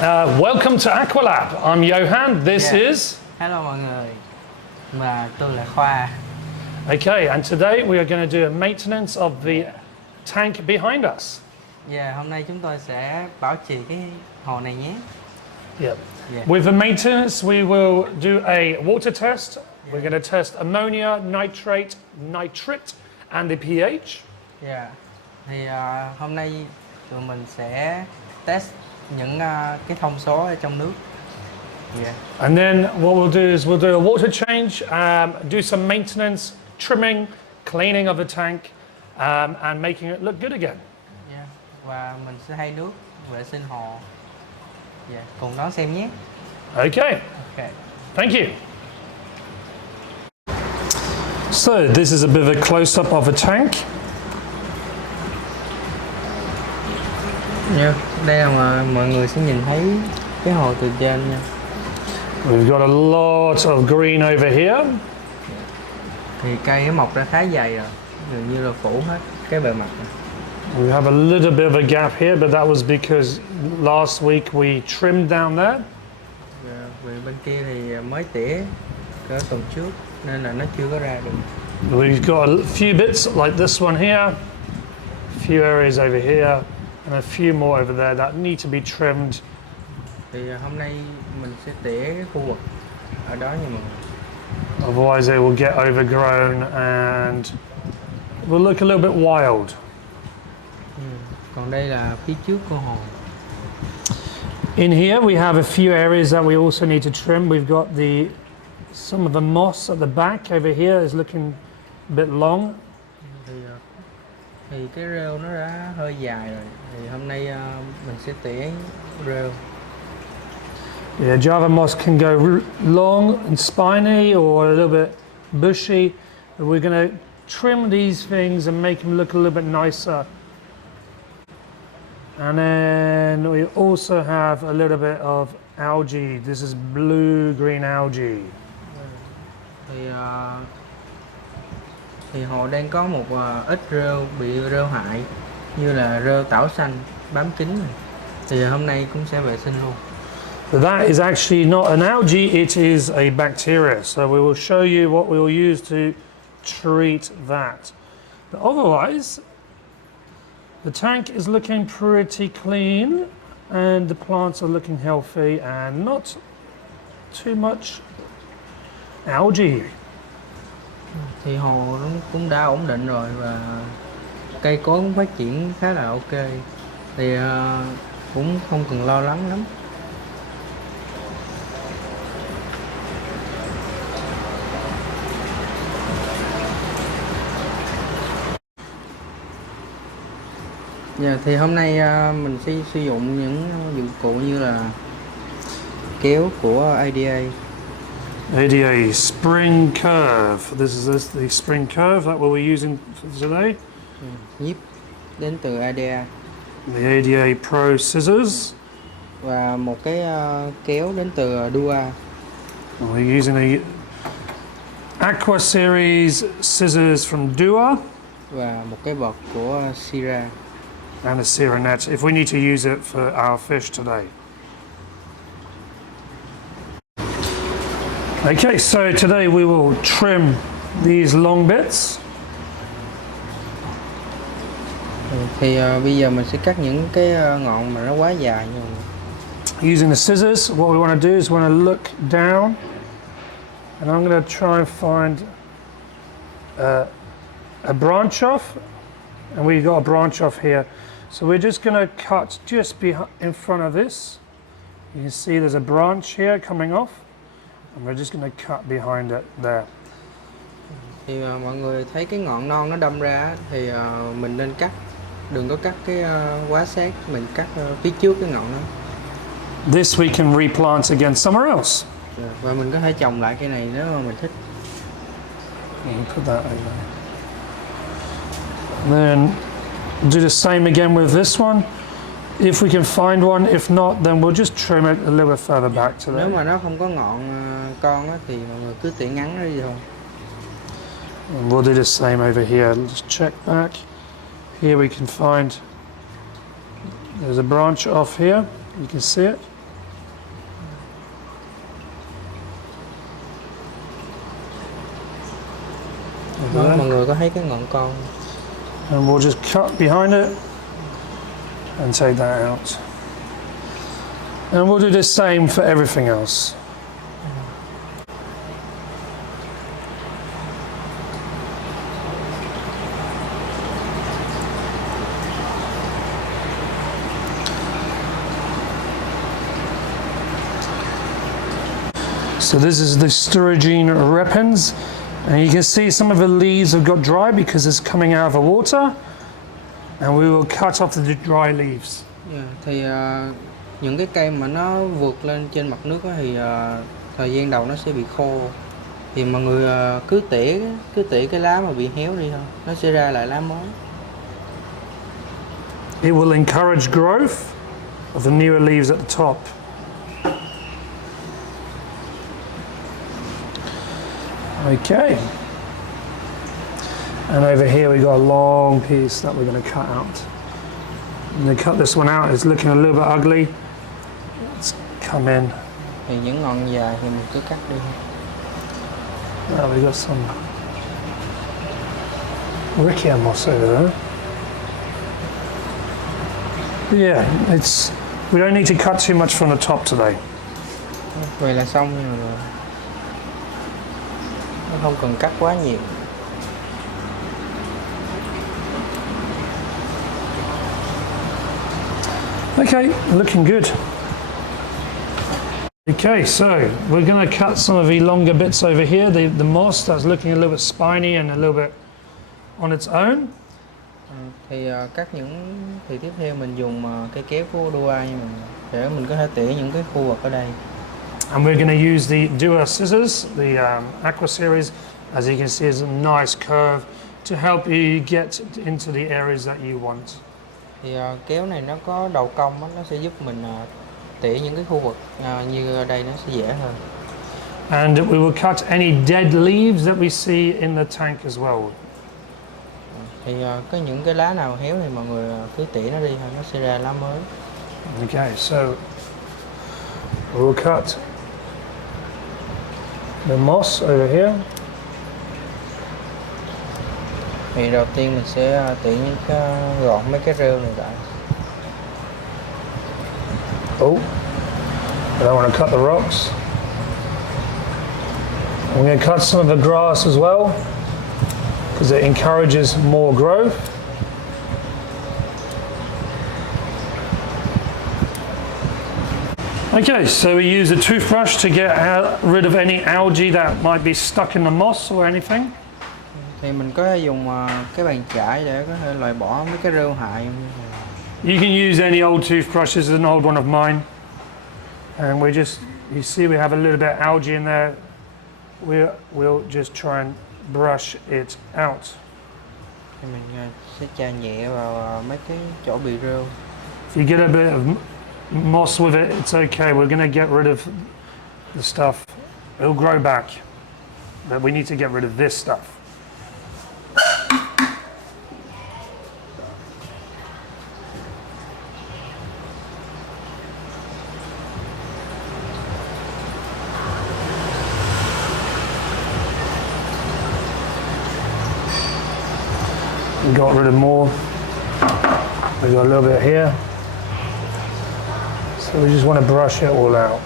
Welcome to Aqualab. I'm Johan. This is... Hello mọi người. Và tôi là Khoa. Okay, and today we are going to do a maintenance of the tank behind us. Hôm nay chúng tôi sẽ bảo trì cái hồ này nhé. Yeah. With the maintenance, we will do a water test. We're going to test ammonia, nitrate, nitrite, and the pH. Thì hôm nay tụi mình sẽ test những cái thông số ở trong nước. And then what we'll do is we'll do a water change, do some maintenance, trimming, cleaning of the tank, and making it look good again. Và mình sẽ thay nước, vệ sinh hồ. Cùng đón xem nhé. Okay. Thank you. So this is a bit of a close-up of a tank. Đây là mọi người sẽ nhìn thấy cái hồ từ trên nha. We've got a lot of green over here. Thì cây nó mọc ra khá dày rồi, gần như là phủ hết cái bề mặt này. We have a little bit of a gap here, but that was because last week we trimmed down there. Vì bên kia thì mới tỉa cỡ tuần trước nên là nó chưa có ra được. We've got a few bits like this one here, a few areas over here, and a few more over there that need to be trimmed. Thì hôm nay mình sẽ tỉa cái khu vực ở đó nha mọi người. Otherwise they will get overgrown and will look a little bit wild. Còn đây là phía trước con hồ. In here we have a few areas that we also need to trim. We've got some of the moss at the back over here is looking a bit long. Thì cái rêu nó đã hơi dài rồi. Thì hôm nay mình sẽ tỉa rêu. Yeah, Java moss can go long and spiny or a little bit bushy. We're going to trim these things and make them look a little bit nicer. And then we also have a little bit of algae. This is blue-green algae. Thì hồ đang có một ít rêu bị rêu hại như là rêu tảo xanh bám kín này. Thì hôm nay cũng sẽ vệ sinh luôn. So that is actually not an algae, it is a bacteria. So we will show you what we will use to treat that. But otherwise, the tank is looking pretty clean and the plants are looking healthy and not too much algae. Thì hồ nó cũng đã ổn định rồi và cây cối cũng phát triển khá là ok. Thì cũng không cần lo lắng lắm. Thì hôm nay mình sẽ sử dụng những dụng cụ như là kéo của ADA. ADA spring curve. This is the spring curve that we'll be using for today. Nhíp đến từ ADA. The ADA Pro scissors. Và một cái kéo đến từ DOOA. We're using the Aqua Series scissors from DOOA. Và một cái bật của Sira. And a Sira net if we need to use it for our fish today. Okay, so today we will trim these long bits. Thì bây giờ mình sẽ cắt những cái ngọn mà nó quá dài như vậy. Using the scissors, what we want to do is we want to look down, and I'm going to try and find a branch off, and we've got a branch off here. So we're just going to cut just in front of this. You can see there's a branch here coming off, and we're just going to cut behind it there. Thì mọi người thấy cái ngọn non nó đâm ra thì mình nên cắt, đừng có cắt cái quá sát, mình cắt phía trước cái ngọn đó. This we can replant again somewhere else. Và mình có thể trồng lại cái này nếu mà mình thích. Put that over there. Then do the same again with this one. If we can find one, if not, then we'll just trim it a little bit further back to there. Nếu mà nó không có ngọn con á, thì mọi người cứ tỉa ngắn nó đi thôi. And we'll do the same over here. Let's check back. Here we can find there's a branch off here. You can see it. over Đó, there. mọi người có thấy cái ngọn con. And we'll just cut behind it and take that out. And we'll do the same for everything else. So this is the Sturgeon repens, and you can see some of the leaves have got dry because it's coming out of the water, and we will cut off the dry leaves. Thì những cái cây mà nó vượt lên trên mặt nước á, thì thời gian đầu nó sẽ bị khô, thì mọi người cứ tỉa cái lá mà bị héo đi thôi, nó sẽ ra lại lá mới. It will encourage growth of the newer leaves at the top. Okay, and over here we got a long piece that we're going to cut out. I'm going to cut this one out. It's looking a little bit ugly. Let's come in. Thì những ngọn dài thì mình cứ cắt đi. Now we got some Rickia moss over there. But yeah, we don't need to cut too much from the top today. Vậy là xong rồi. Nó không cần cắt quá nhiều. Okay, looking good. Okay, so we're going to cut some of the longer bits over here, the moss that's looking a little bit spiny and a little bit on its own. Thì tiếp theo mình dùng cây kéo của DOOA để mình có thể tỉa những cái khu vực ở đây. And we're going to use the DOOA scissors, the Aqua series. As you can see, it's a nice curve to help you get into the areas that you want. Thì kéo này nó có đầu cong á, nó sẽ giúp mình tỉa những cái khu vực như ở đây nó sẽ dễ hơn. And we will cut any dead leaves that we see in the tank as well. Thì có những cái lá nào héo thì mọi người cứ tỉa nó đi thôi, nó sẽ ra lá mới. Okay, so we'll cut the moss over here. Thì đầu tiên mình sẽ tỉa gọn mấy cái rêu này lại. Oh, I don't want to cut the rocks. I'm going to cut some of the grass as well because it encourages more growth. Okay, so we use a toothbrush to get rid of any algae that might be stuck in the moss or anything. Thì mình có thể dùng cái bàn chải để có thể loại bỏ mấy cái rêu hại. You can use any old toothbrush. This is an old one of mine. And you see we have a little bit of algae in there. We'll just try and brush it out. Thì mình sẽ chà nhẹ vào mấy cái chỗ bị rêu. If you get a bit of moss with it, it's okay. We're going to get rid of the stuff. It'll grow back. But we need to get rid of this stuff. We got rid of more. We got a little bit here. So we just want to brush it all out.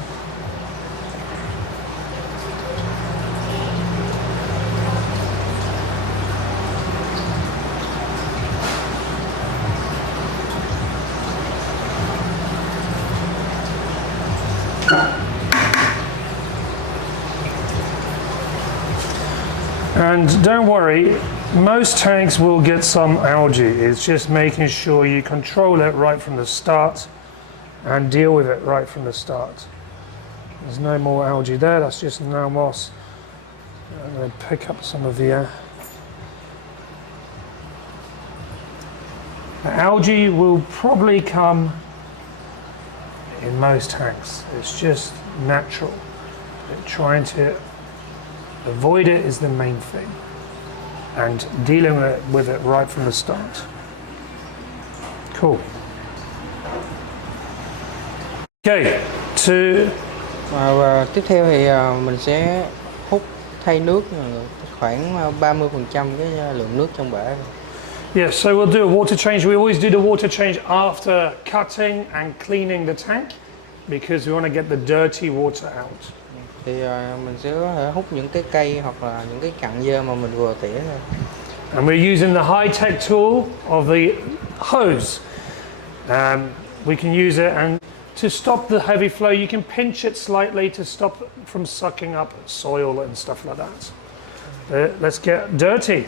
And don't worry, most tanks will get some algae. It's just making sure you control it right from the start and deal with it right from the start. There's no more algae there, that's just no moss. I'm going to pick up some of the algae will probably come in most tanks. It's just natural. But trying to avoid it is the main thing, and dealing with it right from the start. Cool. Okay, Và tiếp theo thì mình sẽ hút thay nước khoảng 30% cái lượng nước trong bể. Yeah, so we'll do a water change. We always do the water change after cutting and cleaning the tank because we want to get the dirty water out. Thì mình sẽ có thể hút những cái cây hoặc là những cái cặn dơ mà mình vừa tỉa thôi. And we're using the high-tech tool of the hose. We can use it, and to stop the heavy flow, you can pinch it slightly to stop from sucking up soil and stuff like that. Let's get dirty.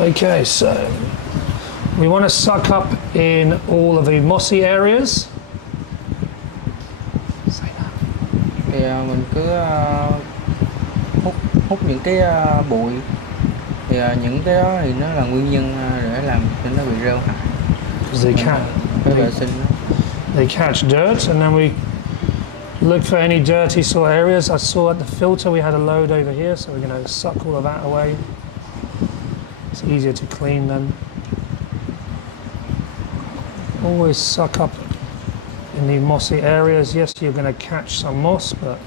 Okay, so we want to suck up in all of the mossy areas. Thì mình cứ hút những cái bụi, thì những cái đó thì nó là nguyên nhân để làm cho nó bị rêu hại. Vệ sinh đó. They catch dirt, and then we look for any dirty soil areas. I saw at the filter we had a load over here, so we're going to suck all of that away. It's easier to clean then. Always suck up in the mossy areas. Yes, you're going to catch some moss, but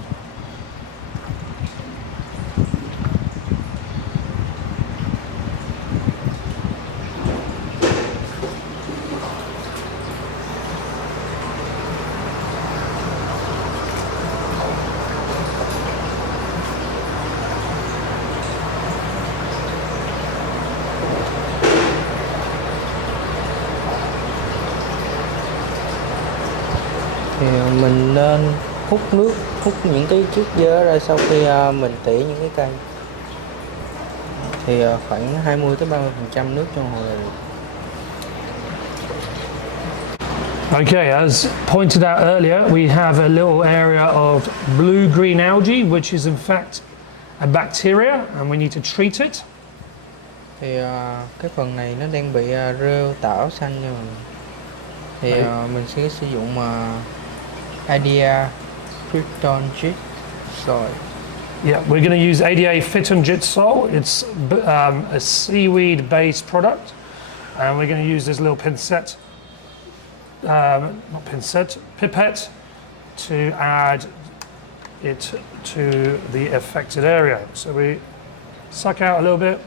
thì mình nên hút những cái chiếc dơ ra sau khi mình tỉa những cái cây, thì khoảng 20-30% nước trong hồ là được. okay, as pointed out earlier, we have a little area of blue-green algae, which is in fact a bacteria, and we need to treat it. Thì cái phần này nó đang bị rêu tảo xanh nha mình. Thì mình sẽ sử dụng Additives soil. Yeah, we're going to use ADA Phytonjit Sol. It's a seaweed-based product, and we're going to use this little pipette to add it to the affected area. So we suck out a little bit.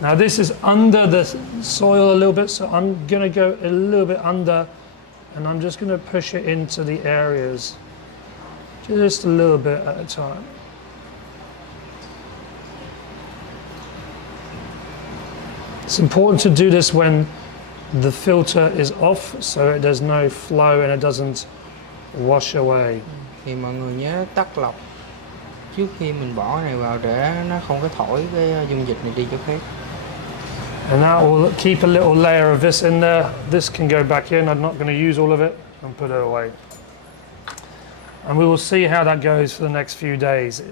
Now this is under the soil a little bit, so I'm going to go a little bit under, and I'm just going to push it into the areas, just a little bit at a time. It's important to do this when the filter is off, so it does no flow and it doesn't wash away. Thì mọi người nhớ tắt lọc trước khi mình bỏ cái này vào để nó không có thổi cái dung dịch này đi chỗ khác. And that will keep a little layer of this in there. This can go back in. I'm not going to use all of it and put it away. And we will see how that goes for the next few days.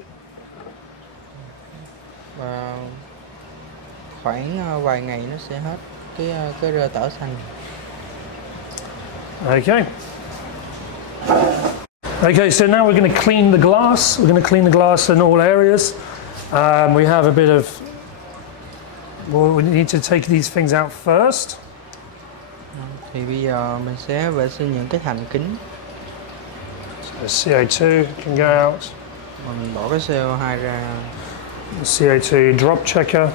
Và khoảng vài ngày nó sẽ hết cái rêu tảo xanh. Okay. Okay, so now we're going to clean the glass. We're going to clean the glass in all areas. We have a bit of, well, we need to take these things out first. Thì bây giờ mình sẽ vệ sinh những cái thành kính. So the CO2 can go out. Mình bỏ cái CO2 ra. The CO2 drop checker.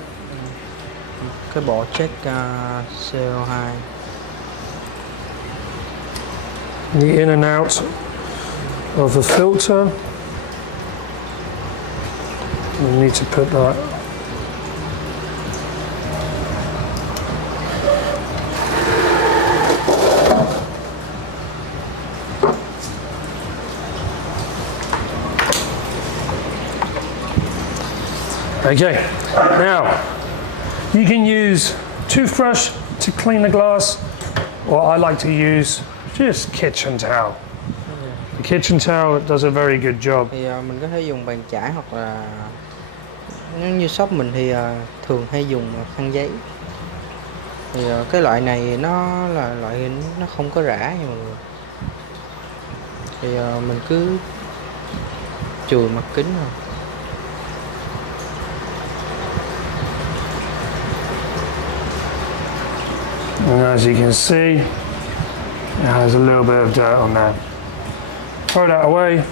Cái bộ check CO2. The in and out of the filter. We need to put that. Okay, now you can use toothbrush to clean the glass, or I like to use just kitchen towel. The kitchen towel does a very good job. Thì mình có thể dùng bàn chải, hoặc là nếu như shop mình thì thường hay dùng khăn giấy. Thì cái loại này nó là loại nó không có rã nha mọi người. Thì mình cứ chùi mặt kính thôi. And as you can see, Now there's a little bit of dirt on there. Throw that away.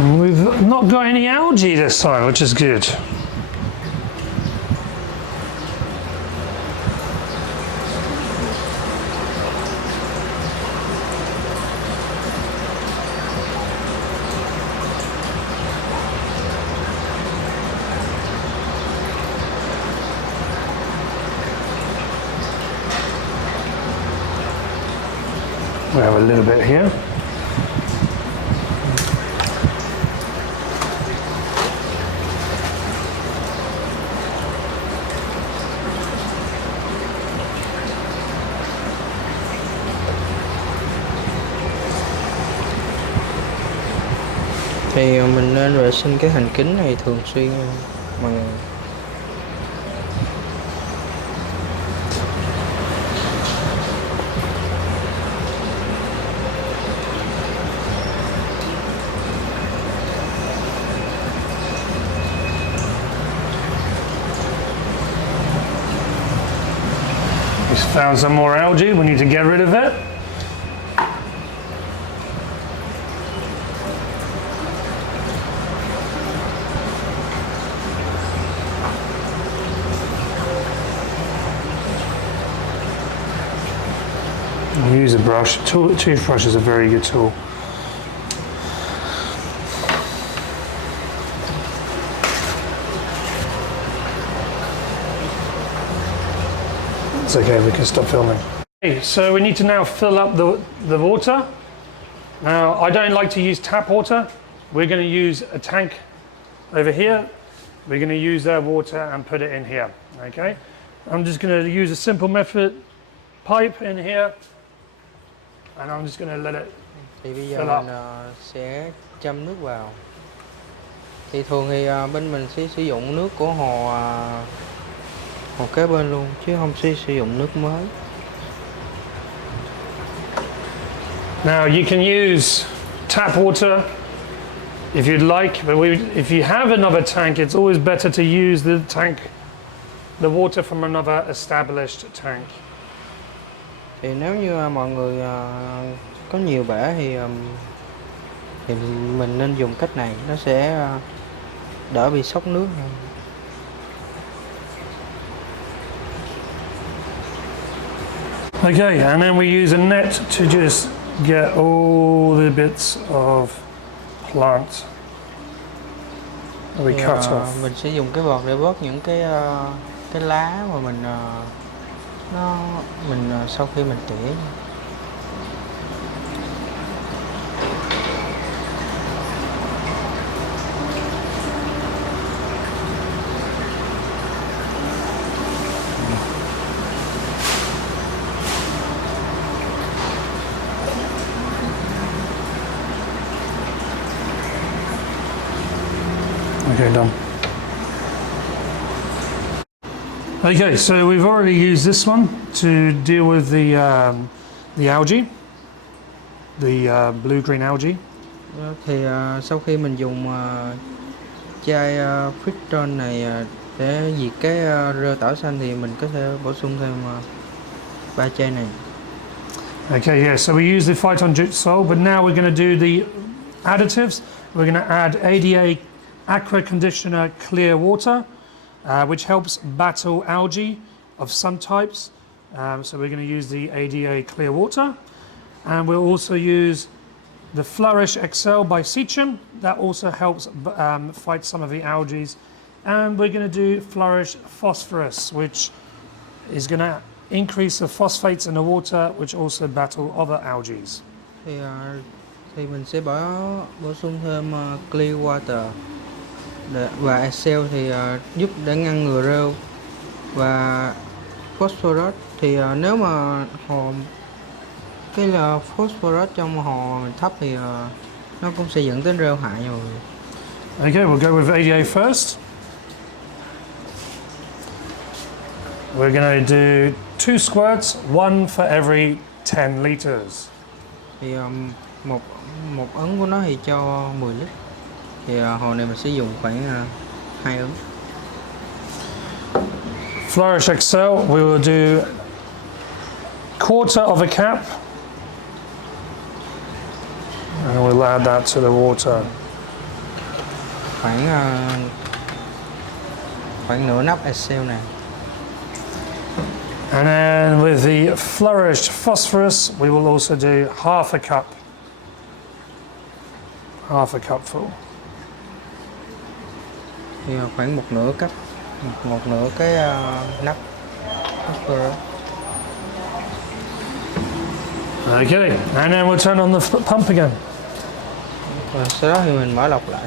And we've not got any algae this time, which is good. We have a little bit here. Thì mình nên vệ sinh cái hành kính này thường xuyên bằng Just found some more algae. We need to get rid of it. I'll use a brush. Toothbrush is a very good tool. It's okay, we can stop filming. Okay, so we need to now fill up the water. Now, I don't like to use tap water. We're going to use a tank over here. We're going to use that water and put it in here, okay? I'm just going to use a simple method, pipe in here, and I'm just going to let it Thì bây giờ fill up. mình sẽ châm nước vào. Thì thường thì bên mình sẽ sử dụng nước của hồ kế bên luôn, chứ không sẽ sử dụng nước mới. Now you can use tap water if you'd like, but if you have another tank, it's always better to use the water from another established tank. Thì nếu như mọi người có nhiều bể thì mình nên dùng cách này, nó sẽ đỡ bị sốc nước hơn. Okay, and then we use a net to just get all the bits of plant that we Thì, cut off. mình sẽ dùng cái vợt để bớt những cái lá mà mình sau khi mình tỉa. Okay, done. Okay, so we've already used this one to deal with the algae, the blue-green algae. Thì sau khi mình dùng chai Friton này để diệt cái rêu tảo xanh thì mình có thể bổ sung thêm 3 chai này. Okay, yeah, so we use the phyton soil, but now we're going to do the additives. We're going to add ADA Aqua Conditioner Clear Water, which helps battle algae of some types. So we're going to use the ADA Clear Water. And we'll also use the Flourish Excel by Seachem. That also helps fight some of the algae. And we're going to do Flourish Phosphorus, which is going to increase the phosphates in the water, which also battle other algae. Thì mình sẽ bổ sung thêm Clear Water và Excel thì giúp để ngăn ngừa rêu, và Phosphorus thì nếu mà cái là Phosphorus trong hồ mình thấp thì nó cũng sẽ dẫn đến rêu hại rồi. Okay, we'll go with ADA first. we're going to do 2 squirts, 1 for every 10 liters. Thì một một ấn của nó thì cho 10 lít. Thì hồ này mình sẽ dùng khoảng 2 ấn. Flourish Excel, we will do quarter of a cup, and we'll add that to the water. Khoảng nửa nắp Excel này. And then with the flourished phosphorus, we will also do half a cupful. Thì khoảng một nửa cup, một nửa cái nắp phosphorus. Okay, and then we'll turn on the pump again. Rồi sau đó thì mình mở lọc lại.